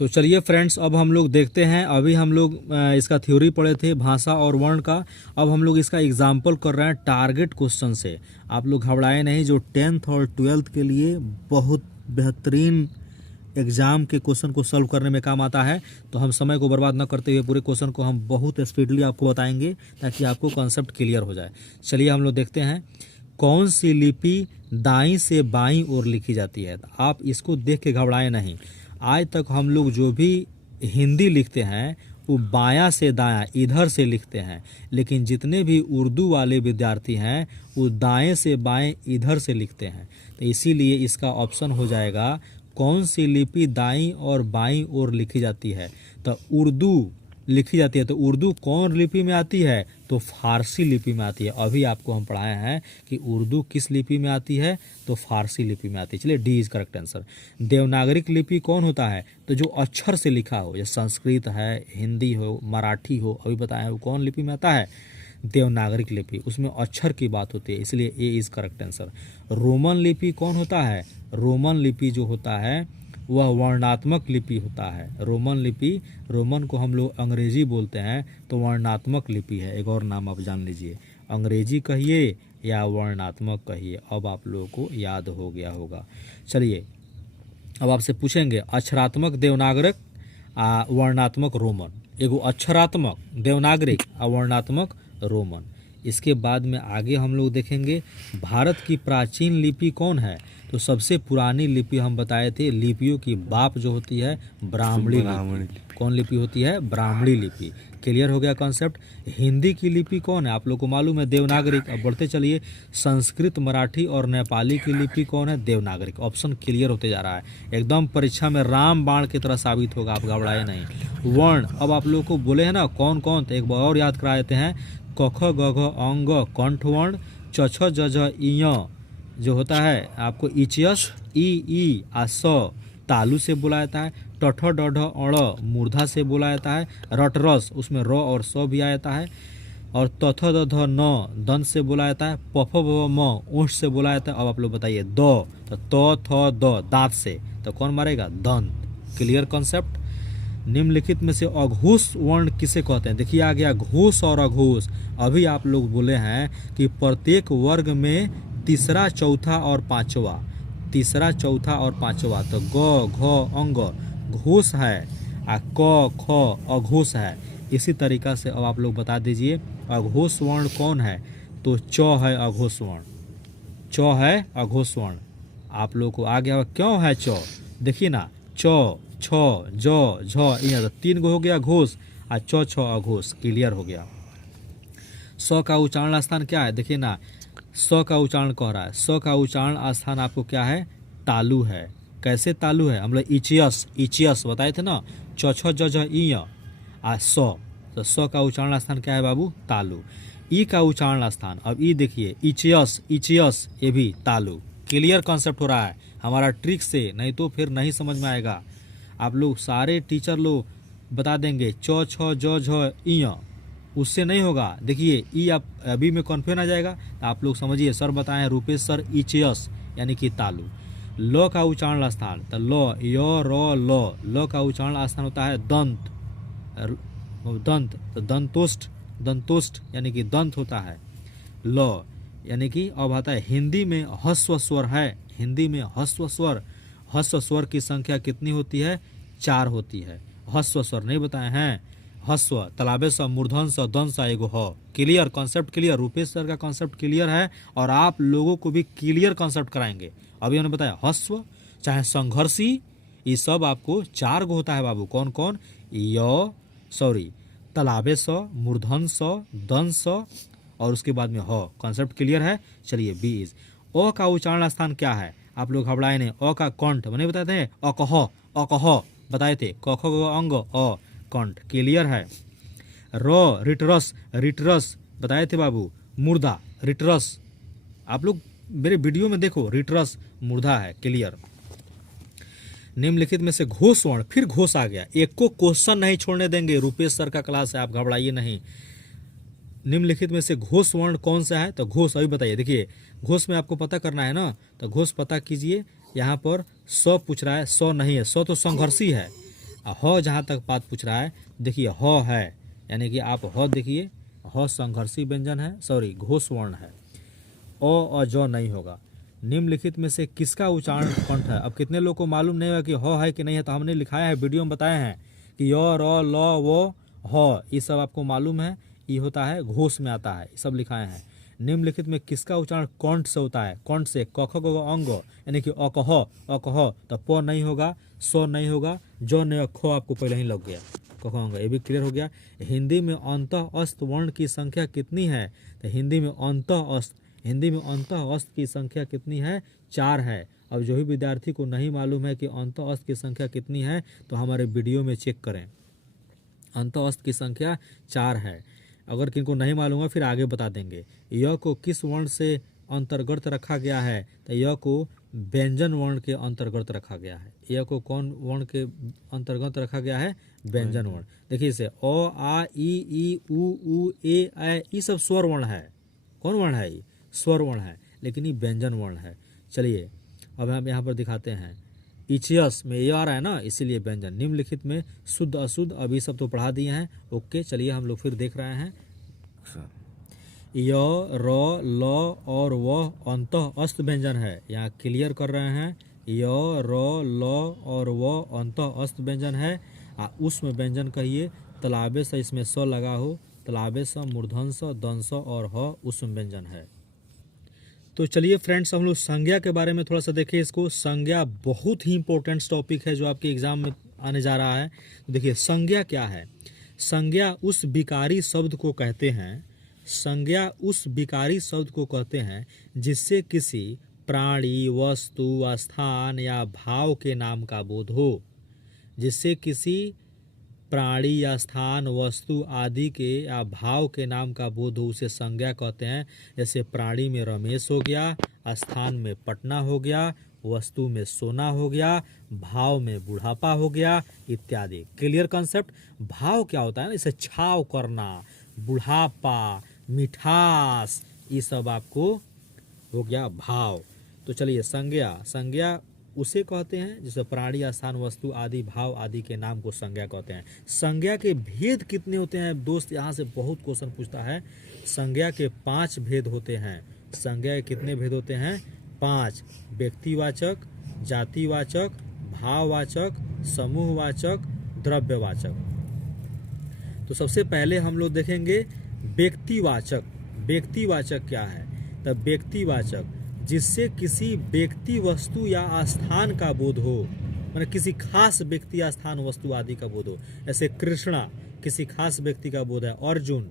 तो चलिए फ्रेंड्स, अब हम लोग देखते हैं। अभी हम लोग इसका थ्योरी पढ़े थे भाषा और वर्ण का। अब हम लोग इसका एग्जाम्पल कर रहे हैं टारगेट क्वेश्चन से। आप लोग घबराए नहीं, जो 10th और 12th के लिए बहुत बेहतरीन एग्जाम के क्वेश्चन को सॉल्व करने में काम आता है। तो हम समय को बर्बाद न करते हुए पूरे क्वेश्चन को हम बहुत स्पीडली आपको बताएंगे ताकि आपको कॉन्सेप्ट क्लियर हो जाए। चलिए हम लोग देखते हैं, कौन सी लिपि दाईं से बाईं ओर लिखी जाती है। आप इसको देख के घबराए नहीं। आज तक हम लोग जो भी हिंदी लिखते हैं वो बायां से दायां इधर से लिखते हैं, लेकिन जितने भी उर्दू वाले विद्यार्थी हैं वो दाएं से बाएं इधर से लिखते हैं। तो इसीलिए इसका ऑप्शन हो जाएगा, कौन सी लिपि दाईं और बाईं ओर लिखी जाती है। तो उर्दू लिखी जाती है, तो उर्दू कौन लिपि में आती है, तो फारसी लिपि में आती है। अभी आपको हम पढ़ाए हैं कि उर्दू किस लिपि में आती है, तो फारसी लिपि में आती है। चलिए, डी इज करेक्ट आंसर। देवनागरिक लिपि कौन होता है, तो जो अक्षर से लिखा हो, जैसे संस्कृत है, हिंदी हो, मराठी हो, अभी बताया है वो कौन लिपि में आता है, देवनागरिक लिपि। उसमें अक्षर की बात होती है, इसलिए ए इज करेक्ट आंसर। रोमन लिपि कौन होता है, रोमन लिपि जो होता है वह वर्णात्मक लिपि होता है। रोमन लिपि, रोमन को हम लोग अंग्रेजी बोलते हैं, तो वर्णात्मक लिपि है। एक और नाम आप जान लीजिए, अंग्रेजी कहिए या वर्णात्मक कहिए। अब आप लोगों को याद हो गया होगा। चलिए, अब आपसे पूछेंगे, अक्षरात्मक देवनागरिक वर्णात्मक रोमन। एगो अक्षरात्मक देवनागरिक वर्णात्मक रोमन। इसके बाद में आगे हम लोग देखेंगे, भारत की प्राचीन लिपि कौन है। तो सबसे पुरानी लिपि हम बताए थे, लिपियों की बाप जो होती है ब्राह्मणी लिपि। कौन लिपि होती है, ब्राह्मणी लिपि। क्लियर हो गया कॉन्सेप्ट। हिंदी की लिपि कौन है, आप लोग को मालूम है, देवनागरिक। अब बढ़ते चलिए, संस्कृत, मराठी और नेपाली की लिपि कौन है, देवनागरिक। ऑप्शन क्लियर होते जा रहा है, एकदम परीक्षा में राम बाण की तरह साबित होगा, आप घबराए नहीं। वर्ण, अब आप लोग को बोले हैं ना कौन कौन, तो एक बार और याद करा देते हैं। क ख ग घ अंग कंठ वर्ण, च छ ज झ इय जो होता है आपको इचियस, ई आ स तालु से बोला जाता है। टठ डढ़ अड़ मूर्धा से बोला जाता है। रटरस, उसमें र और स भी आ जाता है। और तथ दध न दंत से बोला जाता है। पफ ब म ऊँट से बोला जाता है। अब आप लोग बताइए, द तो त थ द दांत से, तो कौन मारेगा, दंत। Clear concept. निम्नलिखित में से अघोष वर्ण किसे कहते हैं। देखिए आ गया घोष और अघोष। अभी आप लोग बोले हैं कि प्रत्येक वर्ग में तीसरा, चौथा और पांचवा, तीसरा, चौथा और पांचवा। तो ग घ अंग घोष है, आ क ख अघोष है। इसी तरीका से अब आप लोग बता दीजिए अघोष वर्ण कौन है, तो च है अघोष वर्ण। च है अघोष वर्ण। आप लोग को आ गया क्यों है च, देखिए ना, च छ ज झ इया, तो 3 गो हो गया घोष, आ च छ अघोष। क्लियर हो गया। स का उच्चारण स्थान क्या है, देखिए ना, स का उच्चारण कह रहा है, स का उच्चारण स्थान आपको क्या है, तालु है। कैसे तालु है, हम लोग इचियस, इचियस बताए थे ना, च छ ज झ इय आ स, तो स का उच्चारण स्थान क्या है बाबू, तालु। ई का उच्चारण स्थान, अब ई देखिए, इचियस, इचियस, ये भी तालु। क्लियर कॉन्सेप्ट हो रहा है हमारा ट्रिक से, नहीं तो फिर नहीं समझ में आएगा। आप लोग सारे टीचर लोग बता देंगे च छ ज झ इय, उससे नहीं होगा। देखिए ई आप अभी में कन्फ्यूजन आ जाएगा, तो आप लोग समझिए, सर बताए हैं रूपेश सर, इचियस यानी कि तालु। ल का उच्चारण स्थान, तो ल य र ल, ल का उच्चारण स्थान होता है दंत, दंत, तो दंतोष्ठ, दंतोष्ठ यानी कि दंत होता है। ल यानी कि अब आता है हिंदी में ह्रस्व स्वर है, हिंदी में ह्रस्व स्वर, ह्रस्व स्वर की संख्या कितनी होती है, 4 होती है। ह्रस्व स्वर नहीं बताए हैं, ह्रस्व, तलाबे स, मूर्धन स, दंत स, एगो ह। Clear concept, clear. Rupesh sir का कॉन्सेप्ट क्लियर है और आप लोगों को भी क्लियर कॉन्सेप्ट कराएंगे। अभी उन्होंने बताया ह्रस्व चाहे संघर्षी, ये सब आपको 4 गो होता है बाबू। कौन कौन, तलाबे स, मूर्धन स, दंत स और उसके बाद में ह। कॉन्सेप्ट क्लियर है। चलिए, बी इज। अ का उच्चारण स्थान क्या है, आप लोग घबराए नहीं। अ का कंठ मैंने बताए थे, अकह, अकह बताए थे, क ख ग अंग अ कंठ। क्लियर है। र रिटरस, रिटरस बताए थे बाबू, मुर्दा, रिटरस। आप लोग मेरे वीडियो में देखो, रिटरस मुर्दा है। क्लियर। निम्नलिखित में से घोष वर्ण, फिर घोष आ गया, एक को क्वेश्चन नहीं छोड़ने देंगे, रूपेश सर का क्लास है, आप घबराइए नहीं। निम्नलिखित में से घोष वर्ण कौन सा है, तो घोष अभी बताइए। देखिए घोष में आपको पता करना है ना, तो घोष पता कीजिए। यहाँ पर स पूछ रहा है, स नहीं है, स तो संघर्षी है। ह जहाँ तक बात पूछ रहा है, देखिए ह है, यानी कि आप ह देखिए, ह संघर्षी व्यंजन है, सॉरी घोष वर्ण है, अ और ज नहीं होगा। निम्नलिखित में से किसका उच्चारण कंठ है? अब कितने लोग को मालूम नहीं है कि ह है कि नहीं है, तो हमने लिखाया है, वीडियो में बताए हैं कि य र ल व ह, ये सब आपको मालूम है, ये होता है घोष में आता है, ये सब लिखाए हैं। निम्नलिखित में किसका उच्चारण कंठ से होता है? कंठ से, क ख ग घ अंग, यानी कि अकह, अकह, तो प नहीं होगा, स नहीं होगा, ज नहीं, ख आपको पहले ही लग गया, क ख अंग, ये भी क्लियर हो गया। हिंदी में अंतः अस्त वर्ण की संख्या कितनी है? तो हिंदी में अंतः अस्त की संख्या कितनी है? 4 है। अब जो भी विद्यार्थी को नहीं मालूम है कि अंतः अस्त की संख्या कितनी है, तो हमारे वीडियो में चेक करें, अंतः अस्त की संख्या 4 है। अगर किनको नहीं मालूम है फिर आगे बता देंगे। य को किस वर्ण से अंतर्गत रखा गया है? तो य को व्यंजन वर्ण के अंतर्गत रखा गया है। य को कौन वर्ण के अंतर्गत रखा गया है? व्यंजन वर्ण। देखिए इसे अ, आ, ई, उ, ए, ऐ, ये सब स्वर वर्ण है। कौन वर्ण है? ये स्वर वर्ण है, लेकिन ये व्यंजन वर्ण है। चलिए अब हम यहाँ पर दिखाते हैं, इचियस में ये आ रहा है ना, इसीलिए व्यंजन। निम्नलिखित में शुद्ध अशुद्ध, अभी सब तो पढ़ा दिए हैं। ओके, चलिए हम लोग फिर देख रहे हैं। य, र, ल और व अंतः अस्त व्यंजन है, यहाँ क्लियर कर रहे हैं। य, र, ल और व अंतः अस्त व्यंजन है। उसमें व्यंजन कहिए, तालाबे से इसमें स लगा हो, तालाबे स, मूर्धन्य स, दंस और ह उसमें व्यंजन है। तो चलिए फ्रेंड्स, हम लोग संज्ञा के बारे में थोड़ा सा देखें इसको। संज्ञा बहुत ही इंपॉर्टेंट टॉपिक है जो आपके एग्जाम में आने जा रहा है। तो देखिए संज्ञा क्या है? संज्ञा उस विकारी शब्द को कहते हैं, संज्ञा उस विकारी शब्द को कहते हैं जिससे किसी प्राणी, वस्तु, स्थान या भाव के नाम का बोध हो। जिससे किसी प्राणी या स्थान, वस्तु आदि के या भाव के नाम का बोध हो, उसे संज्ञा कहते हैं। जैसे प्राणी में रमेश हो गया, स्थान में पटना हो गया, वस्तु में सोना हो गया, भाव में बुढ़ापा हो गया, इत्यादि। Clear concept? भाव क्या होता है ना, इसे छाव करना, बुढ़ापा, मिठास, ये सब आपको हो गया भाव। तो चलिए संज्ञा उसे कहते हैं जिसे प्राणी, स्थान, वस्तु आदि, भाव आदि के नाम को संज्ञा कहते हैं। संज्ञा के भेद कितने होते हैं दोस्त? यहाँ से बहुत क्वेश्चन पूछता है। संज्ञा के 5 भेद होते हैं। संज्ञा के कितने भेद होते हैं? 5। व्यक्तिवाचक, जातिवाचक, भाववाचक, समूहवाचक, द्रव्यवाचक। तो सबसे पहले हम लोग देखेंगे व्यक्तिवाचक। व्यक्तिवाचक क्या है? तब व्यक्तिवाचक जिससे किसी व्यक्ति, वस्तु या स्थान का बोध हो, माने किसी खास व्यक्ति या स्थान, वस्तु आदि का बोध हो। जैसे कृष्णा किसी खास व्यक्ति का बोध है, अर्जुन,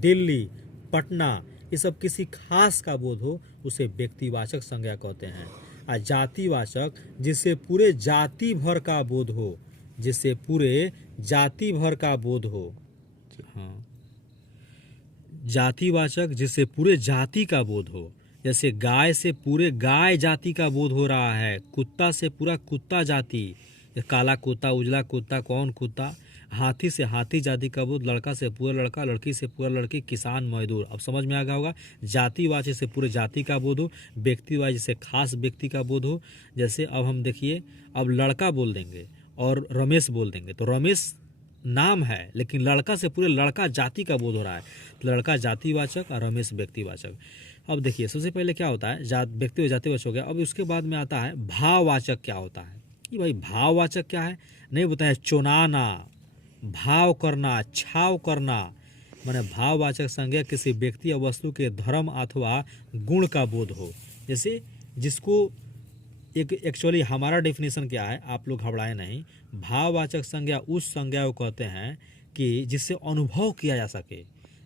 दिल्ली, पटना, ये सब किसी खास का बोध हो, उसे व्यक्तिवाचक संज्ञा कहते हैं। और जातिवाचक जिससे पूरे जाति भर का बोध हो, जिससे पूरे जाति भर का बोध हो। हाँ, जातिवाचक जिससे पूरे जाति का बोध हो। जैसे गाय से पूरे गाय जाति का बोध हो रहा है, कुत्ता से पूरा कुत्ता जाति, काला कुत्ता, उजला कुत्ता, कौन कुत्ता। हाथी से हाथी जाति का बोध, लड़का से पूरा लड़का, लड़की से पूरा लड़की, किसान, मजदूर। अब समझ में आ गया होगा। जातिवाचक से पूरे जाति का बोध हो, व्यक्तिवाचक से खास व्यक्ति का बोध हो। जैसे अब हम देखिए, अब लड़का बोल देंगे और रमेश बोल देंगे, तो रमेश नाम है लेकिन लड़का से पूरे लड़का जाति का बोध हो रहा है, तो लड़का जातिवाचक और रमेश व्यक्तिवाचक। अब देखिए सबसे पहले क्या होता है, व्यक्ति और जातिवाचक हो गया। अब उसके बाद में आता है भाववाचक। क्या होता है कि भाई भाववाचक क्या है? नहीं बताया। चुनाना, भाव करना, छाव करना, माने भाववाचक संज्ञा किसी व्यक्ति या वस्तु के धर्म अथवा गुण का बोध हो। जैसे जिसको एक एक्चुअली हमारा डेफिनेशन क्या है, आप लोग घबराए नहीं। भाववाचक संज्ञा उस संज्ञा को कहते हैं कि जिससे अनुभव किया जा सके,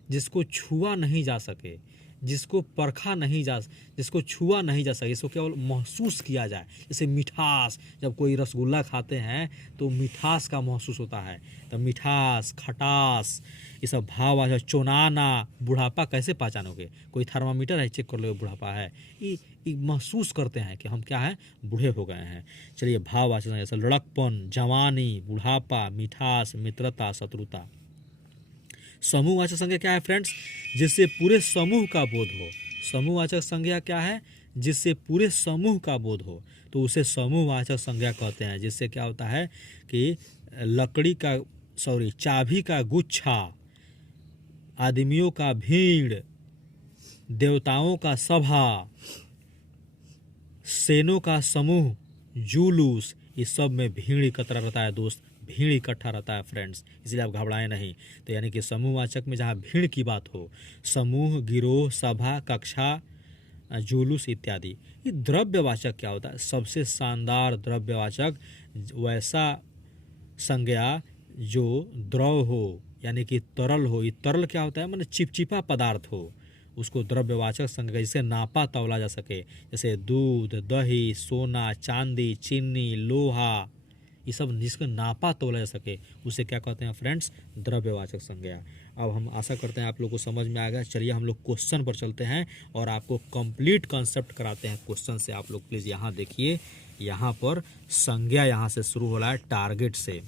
जिसको छुआ नहीं जा सके, जिसको परखा नहीं जा, जिसको छुआ नहीं जा सके, इसको केवल महसूस किया जाए। जैसे मिठास, जब कोई रसगुल्ला खाते हैं तो मिठास का महसूस होता है, तो मिठास, खटास, ये सब भाववाचक। चुनाना, बुढ़ापा कैसे पहचानोगे? कोई थर्मामीटर है, चेक कर लो बुढ़ापा है, ये महसूस करते हैं कि हम क्या है, बूढ़े हो गए हैं। चलिए भाववाचक जैसे लड़कपन, जवानी, बुढ़ापा, मिठास, मित्रता, शत्रुता। समूहवाचक संज्ञा क्या है फ्रेंड्स? जिससे पूरे समूह का बोध हो। समूहवाचक संज्ञा क्या है? जिससे पूरे समूह का बोध हो, तो उसे समूहवाचक संज्ञा कहते हैं। जिससे क्या होता है कि लकड़ी का चाबी का गुच्छा, आदमियों का भीड़, देवताओं का सभा, सेनों का समूह, जुलूस, इस सब में भीड़ एकत्र रहता है दोस्त, भीड़ इकट्ठा रहता है फ्रेंड्स, इसलिए आप घबराएं नहीं। तो यानी कि समूहवाचक में जहाँ भीड़ की बात हो, समूह, गिरोह, सभा, कक्षा, जुलूस इत्यादि। ये द्रव्यवाचक क्या होता है? सबसे शानदार द्रव्यवाचक वैसा संज्ञा जो द्रव हो, यानी कि तरल हो। ये तरल क्या होता है? मतलब चिपचिपा पदार्थ हो, उसको द्रव्यवाचक संज्ञा, जिसे नापा तौला जा सके, जैसे दूध, दही, सोना, चांदी, चीनी, लोहा, ये सब जिसको नापा तोला जा सके, उसे क्या कहते हैं फ्रेंड्स? द्रव्यवाचक संज्ञा। अब हम आशा करते हैं आप लोग को समझ में आ गया। चलिए हम लोग क्वेश्चन पर चलते हैं और आपको कंप्लीट कॉन्सेप्ट कराते हैं क्वेश्चन से। आप लोग प्लीज़ यहाँ देखिए, यहाँ पर संज्ञा यहाँ से शुरू हो रहा है, टारगेट से।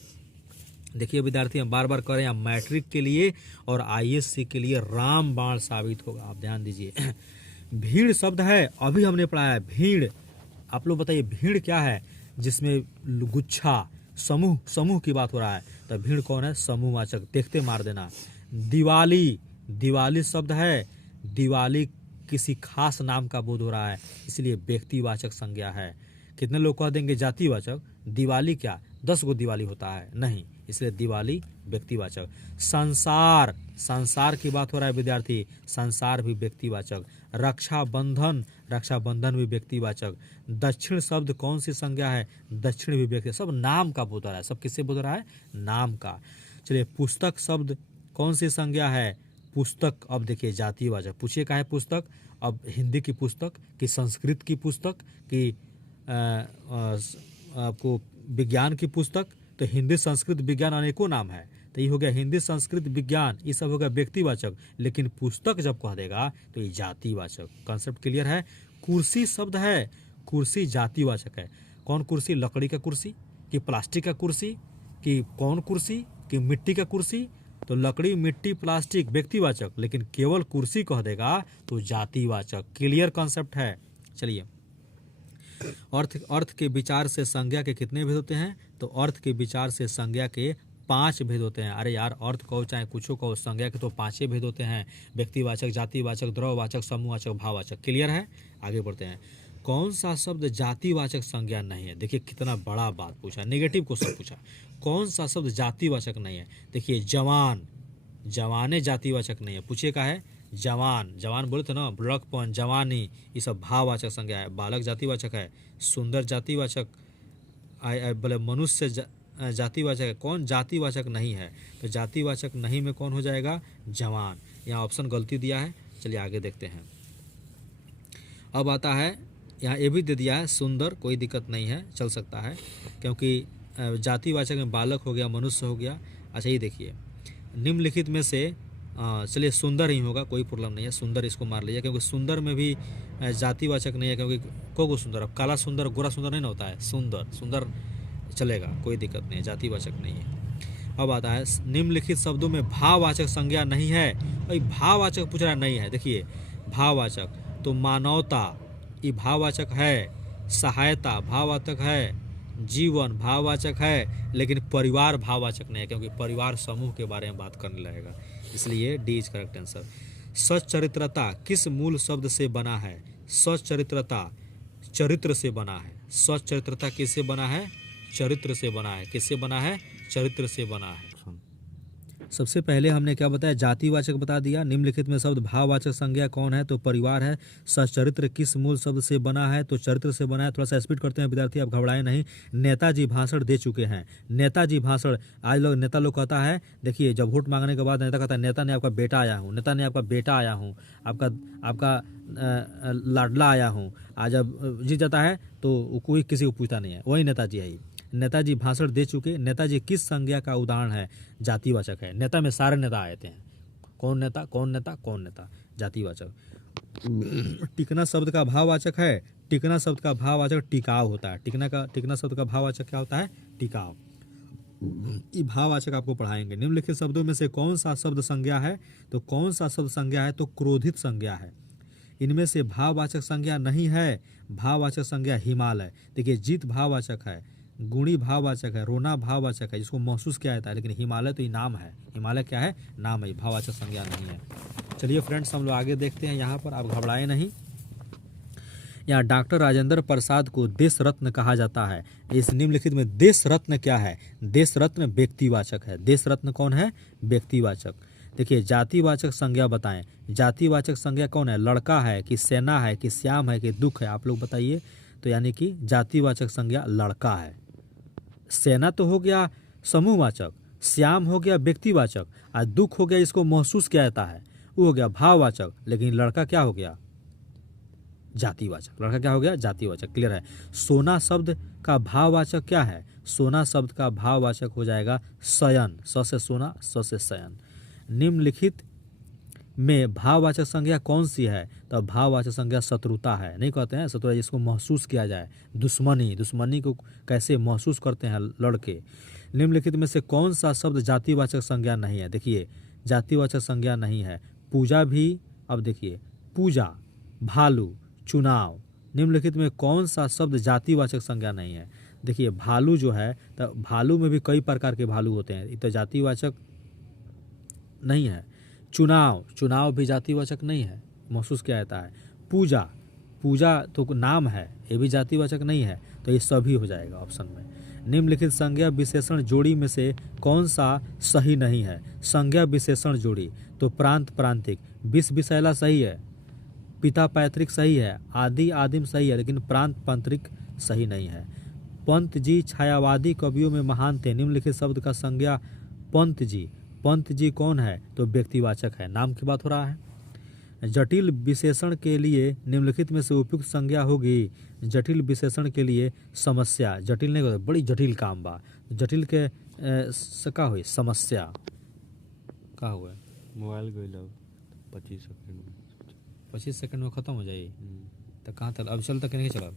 देखिए विद्यार्थी, हम बार बार कह रहे हैं, मैट्रिक के लिए और आईएससी के लिए रामबाण साबित होगा। आप ध्यान दीजिए। भीड़ शब्द है, अभी हमने पढ़ा है भीड़। आप लोग बताइए भीड़ क्या है? जिसमें गुच्छा, समूह की बात हो रहा है, तो भीड़ कौन है? समूहवाचक। देखते मार देना। दिवाली शब्द है, दिवाली किसी खास नाम का बोध हो रहा है, इसलिए व्यक्तिवाचक संज्ञा है। कितने लोग कह देंगे जातिवाचक? दिवाली क्या 10 गो दिवाली होता है? नहीं, इसलिए दिवाली व्यक्तिवाचक। संसार की बात हो रहा है विद्यार्थी, संसार भी व्यक्तिवाचक। रक्षाबंधन भी व्यक्तिवाचक। दक्षिण शब्द कौन सी संज्ञा है? दक्षिण भी व्यक्ति, सब नाम का बोध हो रहा है। सब किससे बोध हो रहा है? नाम का। चलिए पुस्तक शब्द कौन सी संज्ञा है? पुस्तक। अब देखिए जातिवाचक। पूछिए क्या है पुस्तक? अब हिंदी की पुस्तक कि संस्कृत की पुस्तक कि आपको विज्ञान की पुस्तक? तो हिंदी, संस्कृत, विज्ञान अनेकों नाम है, तो ये हो गया हिंदी, संस्कृत, विज्ञान, ये सब हो गया व्यक्तिवाचक। लेकिन पुस्तक जब कह देगा तो ये जातिवाचक। कॉन्सेप्ट क्लियर है? कुर्सी शब्द है, कुर्सी जातिवाचक है। कौन कुर्सी? लकड़ी का कुर्सी कि प्लास्टिक का कुर्सी कि कौन कुर्सी कि मिट्टी का कुर्सी? तो लकड़ी, मिट्टी, प्लास्टिक व्यक्तिवाचक, लेकिन केवल कुर्सी कह देगा तो जातिवाचक। क्लियर कॉन्सेप्ट है? चलिए, अर्थ के विचार से संज्ञा के कितने भेद होते हैं? तो अर्थ के विचार से संज्ञा के 5 भेद होते हैं। अरे यार, अर्थ कहो चाहे कुछ कहो, संज्ञा के तो 5 भेद होते हैं, व्यक्तिवाचक, जातिवाचक, द्रव्यवाचक, समूहवाचक, भाववाचक। क्लियर है? आगे बढ़ते हैं। कौन सा शब्द जातिवाचक संज्ञा नहीं है? देखिए कितना बड़ा बात पूछा, नेगेटिव क्वेश्चन पूछा। कौन सा शब्द जातिवाचक नहीं है? देखिए जवाने जातिवाचक नहीं है। पूछिए का है? जवान बोले थे ना, लड़कपन, जवानी, ये सब भाववाचक संज्ञा है। बालक जातिवाचक है। सुंदर जातिवाचक, बोले मनुष्य जातिवाचक है। कौन जातिवाचक नहीं है? तो जातिवाचक नहीं में कौन हो जाएगा? जवान। यहाँ ऑप्शन गलती दिया है। चलिए आगे देखते हैं। अब आता है, यहाँ ये भी दे दिया है सुंदर, कोई दिक्कत नहीं है, चल सकता है, क्योंकि जातिवाचक में बालक हो गया, मनुष्य हो गया। अच्छा ये देखिए, निम्नलिखित में से चलिए सुंदर ही होगा, कोई प्रॉब्लम नहीं है, सुंदर इसको मार लीजिए, क्योंकि सुंदर में भी जातिवाचक नहीं है, क्योंकि को सुंदर, अब काला सुंदर गोरा सुंदर नहीं ना होता है, सुंदर चलेगा, कोई दिक्कत नहीं है, जातिवाचक नहीं है। अब आता है, निम्नलिखित शब्दों में भाववाचक संज्ञा नहीं है। भाई भाववाचक पूछ रहा नहीं है। देखिए भाववाचक तो मानवता, ये भाववाचक है। सहायता भाववाचक है। जीवन भाववाचक है, लेकिन परिवार भाववाचक नहीं है, क्योंकि परिवार समूह के बारे में बात करने लगेगा, इसलिए डी इज करेक्ट आंसर। सच्चरित्रता किस मूल शब्द से बना है? सच्चरित्रता चरित्र से बना है। सच्चरित्रता किससे बना है? चरित्र से बना है। किससे बना है? चरित्र से बना है। सबसे पहले हमने क्या बताया? जातिवाचक बता दिया। निम्नलिखित में शब्द भाववाचक संज्ञा कौन है? तो परिवार है। सच्चरित्र किस मूल शब्द से बना है? तो चरित्र से बना है। थोड़ा सा स्पीड करते हैं विद्यार्थी, आप घबराएं नहीं। नेताजी भाषण दे चुके हैं। नेताजी भाषण, आज लोग नेता लोग कहता है, देखिए जब वोट मांगने के बाद नेता कहता है नेता ने आपका बेटा आया हूँ, नेता ने आपका बेटा आया हूँ, आपका लाडला आया हूँ। आज जब जीत जाता है तो कोई किसी को पूछता नहीं है, वही नेताजी है। नेताजी भाषण दे चुके। नेताजी किस संज्ञा का उदाहरण है? जातिवाचक है। नेता में सारे नेता आए थे। कौन नेता कौन नेता कौन नेता? जातिवाचक। टिकना शब्द का भाववाचक है। टिकना शब्द का भाववाचक टिकाव होता है। टिकना शब्द का भाववाचक क्या होता है? टिकाव। ये भाववाचक आपको पढ़ाएंगे। निम्नलिखित शब्दों में से कौन सा शब्द संज्ञा है? तो कौन सा शब्द संज्ञा है? तो क्रोधित संज्ञा है। इनमें से भाववाचक संज्ञा नहीं है। भाववाचक संज्ञा हिमालय। देखिए जीत भाववाचक है, गुणी भाववाचक है, रोना भाववाचक है, जिसको महसूस किया जाता है। लेकिन हिमालय तो ये नाम है, हिमालय क्या है, नाम है, भाववाचक संज्ञा नहीं है। चलिए फ्रेंड्स हम लोग आगे देखते हैं। यहाँ पर आप घबराए नहीं। यहाँ डॉक्टर राजेंद्र प्रसाद को देश रत्न कहा जाता है। इस निम्नलिखित में देश रत्न क्या है? देश रत्न व्यक्तिवाचक है। देश रत्न कौन है? व्यक्तिवाचक। देखिए जातिवाचक संज्ञा बताएं। जातिवाचक संज्ञा कौन है? लड़का है कि सेना है कि श्याम है कि दुख है? आप लोग बताइए। तो यानी कि जातिवाचक संज्ञा लड़का है। सेना तो हो गया समूहवाचक, श्याम हो गया व्यक्तिवाचक, और दुख हो गया इसको महसूस किया जाता है, वो हो गया भाववाचक। लेकिन लड़का क्या हो गया? जातिवाचक। लड़का क्या हो गया? जातिवाचक। क्लियर है। सोना शब्द का भाववाचक क्या है? सोना शब्द का भाववाचक हो जाएगा शयन। स से सोना, स से शयन। निम्नलिखित में भाववाचक संज्ञा कौन सी है? तो भाववाचक संज्ञा शत्रुता है। नहीं कहते हैं शत्रुता जिसको महसूस किया जाए। दुश्मनी, दुश्मनी को कैसे महसूस करते हैं लड़के। निम्नलिखित में से कौन सा शब्द जातिवाचक संज्ञा नहीं है? देखिए जातिवाचक संज्ञा नहीं है। पूजा भी, अब देखिए पूजा, भालू, चुनाव, निम्नलिखित में कौन सा शब्द जातिवाचक संज्ञा नहीं है? देखिए भालू जो है, तो भालू में भी कई प्रकार के भालू होते हैं, ये तो जातिवाचक नहीं है। चुनाव, चुनाव भी जातिवाचक नहीं है, महसूस किया जाता है। पूजा, पूजा तो नाम है, ये भी जातिवाचक नहीं है, तो ये सभी हो जाएगा ऑप्शन में। निम्नलिखित संज्ञा विशेषण जोड़ी में से कौन सा सही नहीं है? संज्ञा विशेषण जोड़ी तो प्रांत प्रांतिक, विष विषैला सही है, पिता पैतृक सही है, आदि आदिम सही है, लेकिन प्रांत पैतृक सही नहीं है। पंत जी छायावादी कवियों में महान थे। निम्नलिखित शब्द का संज्ञा पंत जी। पंत जी कौन है? तो व्यक्तिवाचक है, नाम की बात हो रहा है। जटिल विशेषण के लिए निम्नलिखित में से उपयुक्त संज्ञा होगी। जटिल विशेषण के लिए समस्या, जटिल नहीं होता, बड़ी जटिल काम बा, जटिल के का हुई समस्या का हुआ। मोबाइल गइल 25 सेकंड में 25 सेकंड में खत्म हो जाए तो कहाँ तक? अब चल तक नहीं चला।